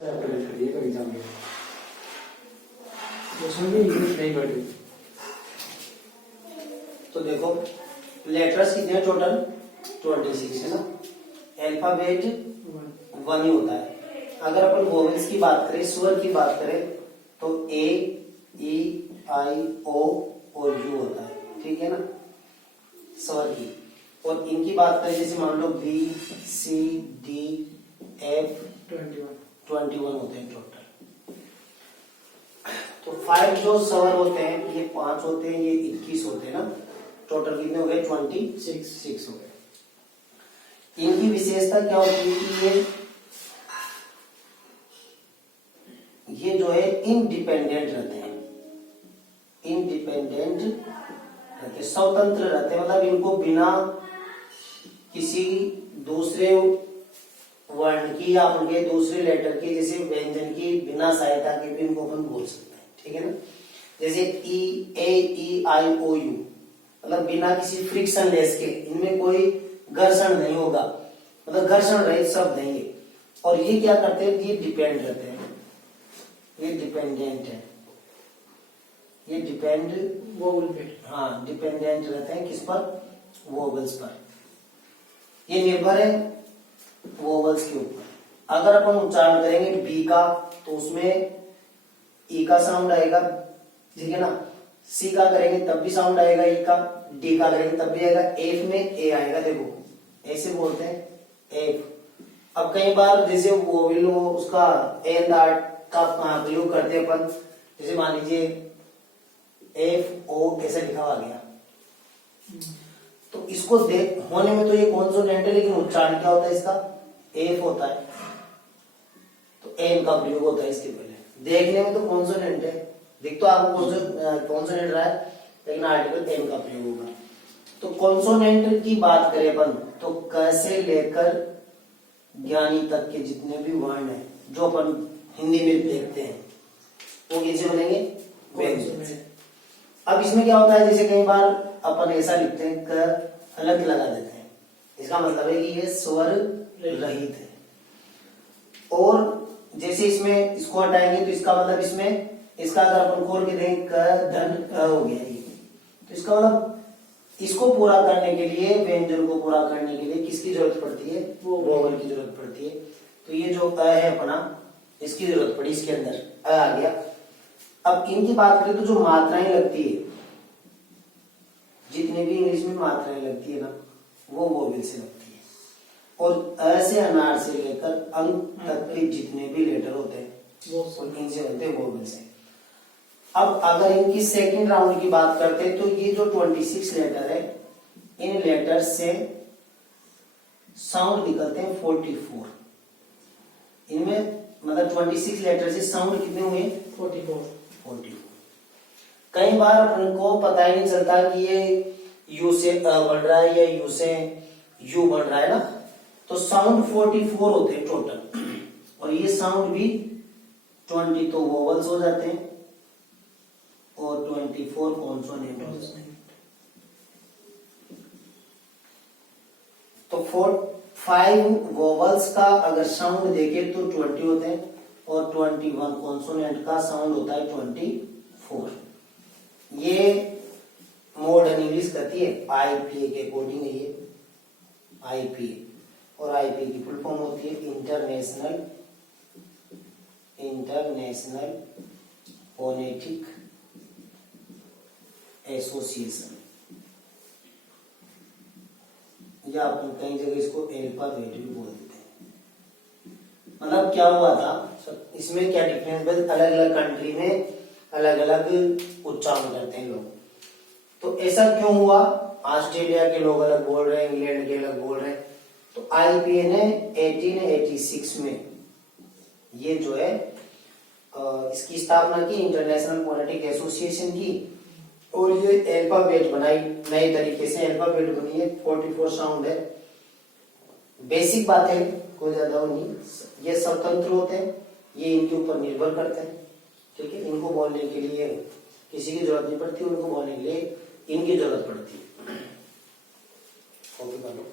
Exam में उसमें भी इंग्लिश नहीं पढ़ी। तो देखो लेटर्स कितने हैं टोटल 26 है ना। अल्फाबेट 1 ही होता है। अगर अपन वोवेल्स की बात करें, स्वर की बात करें तो ए ई आई ओ और यू होता है, ठीक है ना स्वर की। और इनकी बात करें जैसे मान लो बी सी डी एफ 21 होते हैं टोटल। तो 5 जो स्वर होते हैं ये 5 होते हैं, ये 21 होते हैं ना। टोटल कितने हो गए 26 हो गए। इनकी विशेषता क्या होती है कि ये जो है इंडिपेंडेंट रहते हैं, इंडिपेंडेंट रहते, स्वतंत्र रहते हैं। मतलब इनको बिना किसी दूसरे वर्ण की या उनके दूसरे लेटर की जैसे व्यंजन की बिना सहायता के भी इनको अपन बोल सकते हैं, ठीक है ना। जैसे ई ए ई आई ओ यू, मतलब बिना किसी फ्रिक्शन लेस के, इनमें कोई घर्षण नहीं होगा, मतलब घर्षण रहित शब्द है ये। और ये क्या करते हैं, ये डिपेंड रहते हैं, ये डिपेंडेंट है, ये डिपेंड वोवेल पे, हाँ डिपेंडेंट रहते हैं किस पर, वोवेल्स पर। ये निर्भर है वोवेल्स के ऊपर। अगर अपन उच्चारण करेंगे बी का तो उसमें ई का साउंड आएगा, ठीक है ना। सी का करेंगे तब भी साउंड आएगा ई का, डी का करेंगे तब भी आएगा, एफ में ए आएगा। देखो ऐसे बोलते हैं एफ। अब कई बार जैसे वोवेल हो उसका एंड आर्ट का प्रयोग करते हैं अपन, जैसे मान लीजिए एफ ओ ऐसा लिखा हुआ आ गया, तो इसको देख होने में तो ये कॉन्सोनेंट है, लेकिन उच्चारण क्या होता है इसका, एफ होता है। तो एन का प्रयोग होता है इसके पहले। देखने में तो कॉन्सोनेंट है, दिख तो आपको कॉन्सोनेंट रहा है, लेकिन आर्टिकल एन का प्रयोग होगा। तो कॉन्सोनेंट की बात करें अपन तो क से लेकर ज्ञानी तक के जितने भी वर्ण हैं जो अपन हिंदी में देखते हैं वो कैसे बनेंगे, व्यंजन से। अब इसमें क्या होता है, जैसे कई बार अपन ऐसा लिखते हैं क अलग लगा देते हैं, इसका मतलब है कि ये स्वर रहित है। और जैसे इसमें इसको हटाएंगे तो इसका मतलब इसमें इसका अगर अपन खोल के दें क धन क हो गया ये, तो इसका मतलब इसको पूरा करने के लिए, व्यंजन को पूरा करने के लिए किसकी जरूरत पड़ती है, वोवेल की जरूरत पड़ती है। तो ये जो अ है अपना, इसकी जरूरत पड़ी, इसके अंदर अ आ गया। अब इनकी बात करें तो जो मात्राएं लगती है, जितने भी इंग्लिश में मात्राएं लगती है ना, वो वोवेल से लगती है। और अ से अनार से लेकर अंक तक के जितने भी लेटर होते हैं वो इनसे बनते हैं, वोवेल से। अब अगर इनकी सेकंड राउंड की बात करते हैं तो ये जो 26 लेटर है, इन लेटर से साउंड निकलते हैं 44। इनमें मतलब 26 लेटर से साउंड कितने हुए, 44। कई बार उनको पता ही नहीं चलता कि ये यू से अ बन रहा है या यू से यू बन रहा है ना। तो साउंड 44 होते हैं टोटल, और ये साउंड भी 20 तो वोवेल्स हो जाते हैं और 24 कॉन्सोनेंट हो जाते हैं। तो 5 वोवेल्स का अगर साउंड देखे तो 20 होते हैं, और 21 कॉन्सोनेंट का साउंड होता है 24। ये मॉडर्न इंग्लिश कहती है आईपीए के अकॉर्डिंग है ये आईपीए। और आईपीए की फुल फॉर्म होती है इंटरनेशनल फोनेटिक एसोसिएशन, या अपन कई जगह इसको अल्फाबेट भी बोल देते हैं। मतलब क्या हुआ था इसमें, क्या डिफरेंस, अलग अलग कंट्री में अलग अलग उच्चारण करते हैं लोग। तो ऐसा क्यों हुआ, ऑस्ट्रेलिया के लोग अलग बोल रहे हैं, इंग्लैंड के अलग बोल रहे हैं। तो आईपीए ने 1886 में ये जो है इसकी स्थापना की, इंटरनेशनल फोनेटिक एसोसिएशन की, और ये अल्फाबेट बनाई नए तरीके से। अल्फाबेट बनी है, 44 साउंड है। बेसिक बात है, कोई ज्यादा नहीं। ये स्वतंत्र होते हैं, ये इनके ऊपर निर्भर करते हैं, ठीक है। इनको बोलने के लिए किसी की जरूरत नहीं पड़ती, उनको बोलने के लिए इनकी जरूरत पड़ती है। कॉपी कर लो।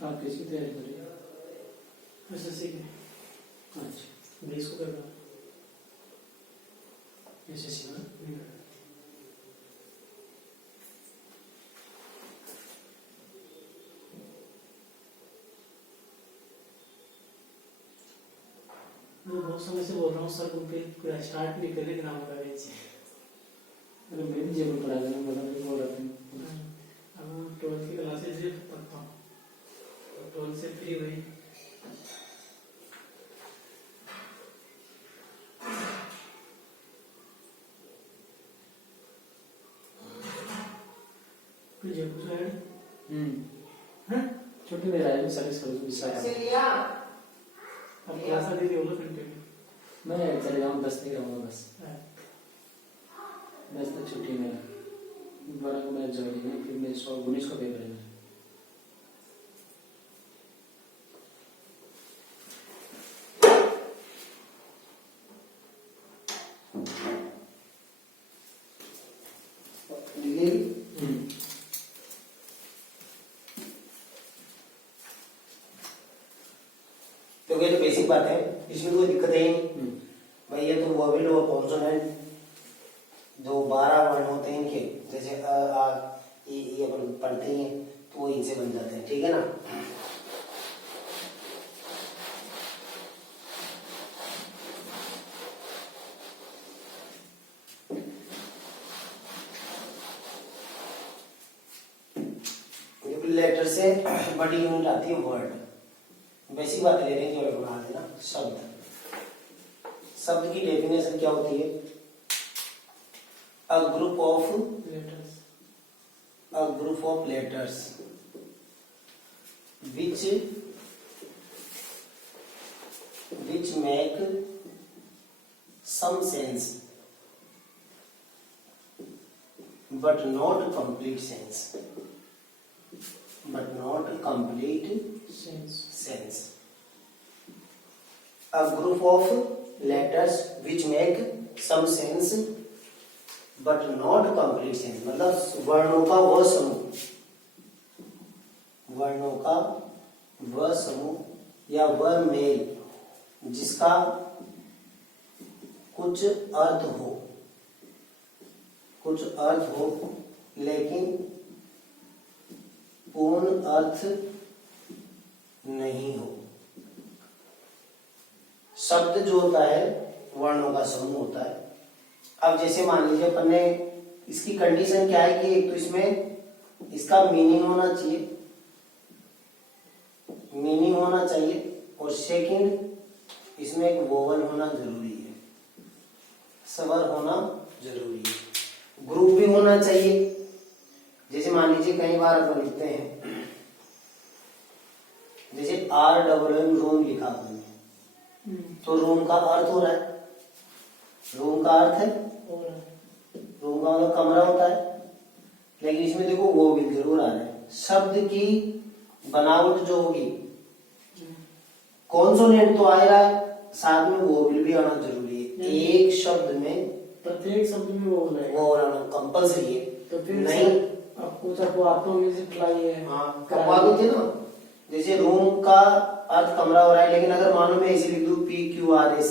आप किसकी तैयारी कर रही हो? एसएससी के अच्छा 20 को पेपर एसएससी में मैं बहुत समय से बोल रहा हूँ सर उनके पूरा स्टार्ट नहीं कर रहे ग्रामर का बेंच अरे मैं भी जेबल पढ़ा देना बता नहीं बोल रहा था। अब 12th की क्लासेस से पढ़ता हूँ 12th से फ्री हुई फिर जयपुर से आए हैं छुट्टी दे रहा है मैं सर्विस करूँ विशाखा अब क्लास दे दी होगा कंटिन्यू मैं चले जाऊँ 10 तक रहूँगा बस 10 तक छुट्टी मेरा 12 को मैं ज्वाइनिंग है फिर मैं 19 को पेपर है मेरा। तो ये तो बेसिक बात है, इसमें कोई दिक्कत है ही नहीं भाई। ये तो वोवेल और कॉन्सोनेंट जो 12 वर्ण होते हैं इनके, जैसे अ आ ई ये अपन पढ़ते हैं तो वो इनसे बन जाते हैं, ठीक है ना। लेटर से बड़ी यूनिट आती है वर्ड। बेसिक बात ले रहे हैं जो बना देना। शब्द, शब्द की डेफिनेशन क्या होती है? A group of letters which make some sense but not complete sense. A group of letters which make some sense but not complete sense, मतलब वर्णों का वह समूह या वह मेल जिसका कुछ अर्थ हो लेकिन पूर्ण अर्थ नहीं हो। शब्द जो होता है वर्णों का समूह होता है। अब जैसे मान लीजिए अपन ने, इसकी कंडीशन क्या है कि एक तो इसमें इसका मीनिंग होना चाहिए और सेकंड इसमें एक वोवल होना जरूरी है, स्वर होना जरूरी है, ग्रुप भी होना चाहिए। जैसे मान लीजिए कई बार अपन लिखते हैं, जैसे RWM रूम लिखा आपने, तो रूम का अर्थ हो रहा है, रूम का अर्थ है, रूम का मतलब कमरा होता है, लेकिन इसमें देखो वो भी जरूर आ रहा है। शब्द की बनावट जो होगी, कॉन्सोनेंट तो आ रहा है, साथ में वो भी आना जरूरी है। एक शब्द में प्रत्येक शब्द में वो आना कंपल्सरी है। तो फिर नहीं आपको जब आपको म्यूजिक लाई है करवा देते ना। जैसे रूम का अर्थ कमरा हो रहा है, लेकिन अगर मानो मैं इसे लिख दूं PQRS,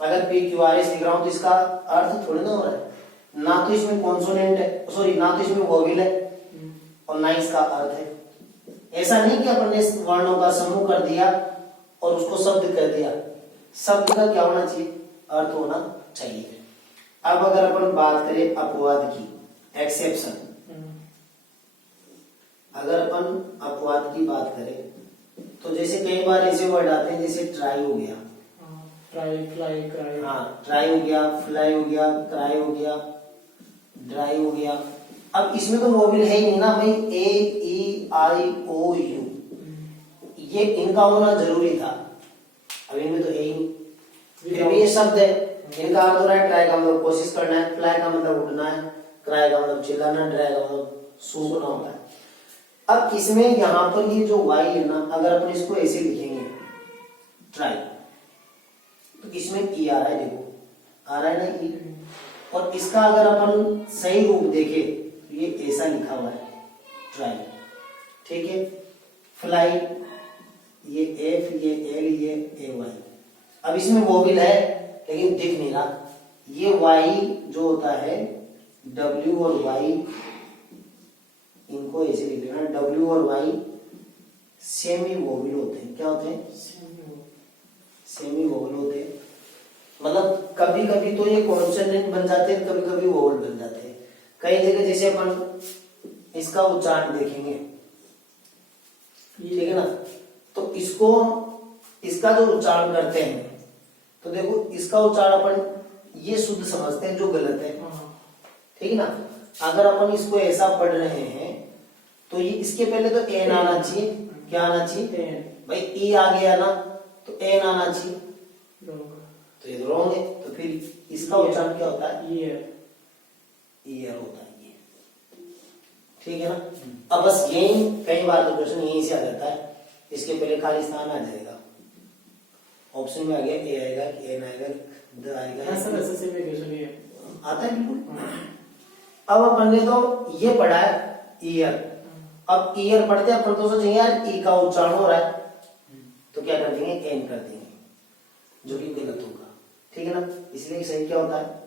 अगर PQRS लिख रहा हूं तो इसका अर्थ थोड़ी ना हो रहा है, ना तो इसमें कॉन्सोनेंट है, सॉरी ना तो इसमें वोवेल है और ना इसका अर्थ है। ऐसा नहीं कि अपन ने वर्णों का समूह कर दिया और उसको शब्द कर दिया। शब्द का क्या होना चाहिए? अर्थ होना चाहिए। अब अगर अपन बात करें अपवाद की, एक्सेप्शन, अगर अपन अपवाद की बात करें तो जैसे कई बार ऐसे वर्ड आते हैं, जैसे ट्राई हो गया, ट्राई, फ्लाई, क्राई, हाँ ट्राई हो गया, फ्लाई हो गया, क्राई हो गया, ड्राई हो गया। अब इसमें तो वोवेल है ही नहीं ना भाई, AEIOU, ये इनका होना जरूरी था, अब इनमें तो है ही नहीं। फिर भी ये शब्द है, इनका अर्थ हो रहा है ट्राई का मतलब कोशिश करना है, फ्लाई का मतलब उड़ना है, क्राई का मतलब चिल्लाना, ड्राई का मतलब सूखना होता है। अब इसमें यहां पर ये जो वाई है ना, अगर अपन इसको ऐसे लिखेंगे ट्राई, तो इसमें ई आ रहा है, देखो आ रहा है ना ई, और इसका अगर अपन सही रूप देखें तो ये ऐसा लिखा हुआ है ट्राई, ठीक है। फ्लाई, ये एफ, ये एल, ये ए वाई। अब इसमें वोवेल है लेकिन दिख नहीं रहा। ये वाई जो होता है डब्ल्यू और वाई, इनको ऐसे लिख लेना, डब्ल्यू और वाई सेमी वोवेल होते हैं। क्या होते हैं? सेमी वोवेल होते हैं। मतलब कभी कभी तो ये कॉन्सोनेंट बन जाते हैं, कभी कभी वोवेल बन जाते हैं। कई जगह जैसे अपन इसका उच्चारण देखेंगे, ठीक है ना, तो इसको, इसका जो उच्चारण करते हैं तो देखो इसका उच्चारण अपन ये शुद्ध समझते हैं जो गलत है, ठीक है ना। अगर अपन इसको ऐसा पढ़ रहे हैं तो ये इसके पहले तो एन आना चाहिए। क्या आना चाहिए भाई? ई आ गया ना तो एन आना चाहिए, तो ये रॉन्ग है। तो फिर इसका उच्चारण क्या होता है? ईयर होता है ये, ठीक है ना। अब बस यही कई बार तो क्वेश्चन यहीं से आ जाता है, इसके पहले खाली स्थान आ जाएगा। ऑप्शन में आ गया ए आएगा कि एन आएगा, द आएगा, आता है बिल्कुल। अब अपन ने तो ये पढ़ा है ईयर। अब ईयर पढ़ते अपन तो सोचेंगे यार ई का उच्चारण हो रहा है, तो क्या कर देंगे? एन कर देंगे, जो कि गलत होगा, ठीक है ना। इसलिए सही क्या होता है?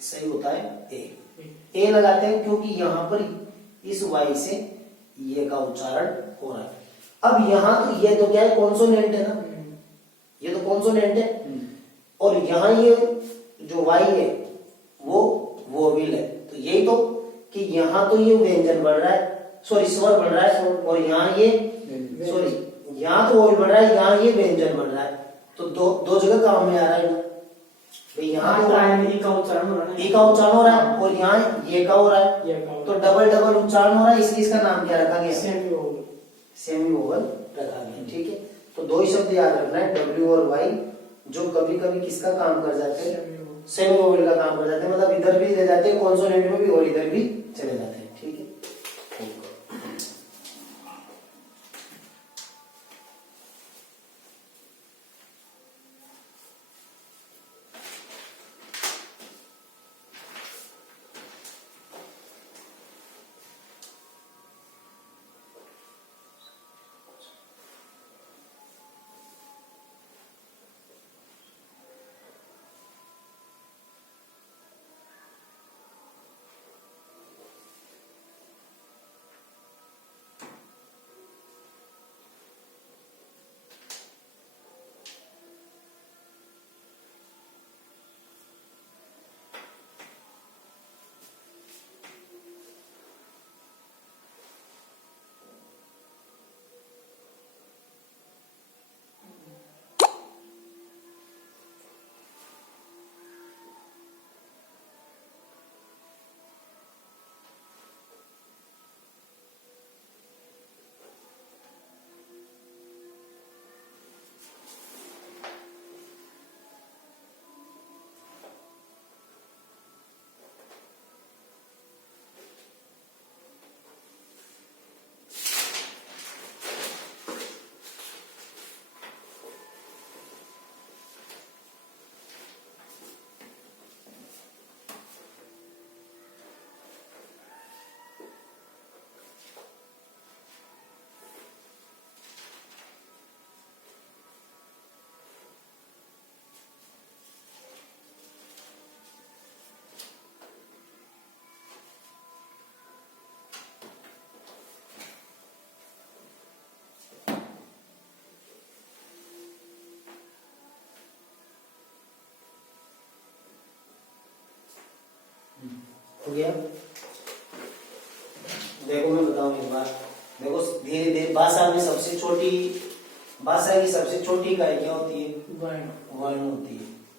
सही होता है ए लगाते हैं, क्योंकि यहां पर इस वाई से ये का उच्चारण हो रहा है। अब यहां तो ये तो क्या है? कॉन्सोनेंट है ना, ये तो कॉन्सोनेंट है। और यहां ये जो वाई है वो वोवेल है। तो यही तो कि यहां तो ये व्यंजन बढ़ रहा है, सॉरी स्वर बढ़ रहा है, और यहाँ ये, सॉरी यहाँ तो वोवेल बढ़ रहा है, यहाँ ये व्यंजन बढ़ रहा है। तो दो जगह काम में आ रहा है ना भाई। यहाँ तो ई का उच्चारण हो रहा है और यहाँ ये का हो रहा है, तो डबल डबल उच्चारण हो रहा है। इसलिए इसका नाम क्या रखा गया? सेमी वोवेल रखा गया, ठीक है। तो दो ही शब्द याद रखना है, डब्ल्यू और वाई, जो कभी कभी किसका काम कर जाते हैं? सेमी वोवेल का काम कर जाते हैं। मतलब इधर भी ले जाते हैं कॉन्सोनेंट में भी और इधर भी चले जाते हैं, ठीक है। हो गया। देखो मैं बताऊं एक बार, देखो धीरे धीरे भाषा में सबसे छोटी, भाषा की सबसे छोटी इकाई क्या होती है? वर्ण होती है।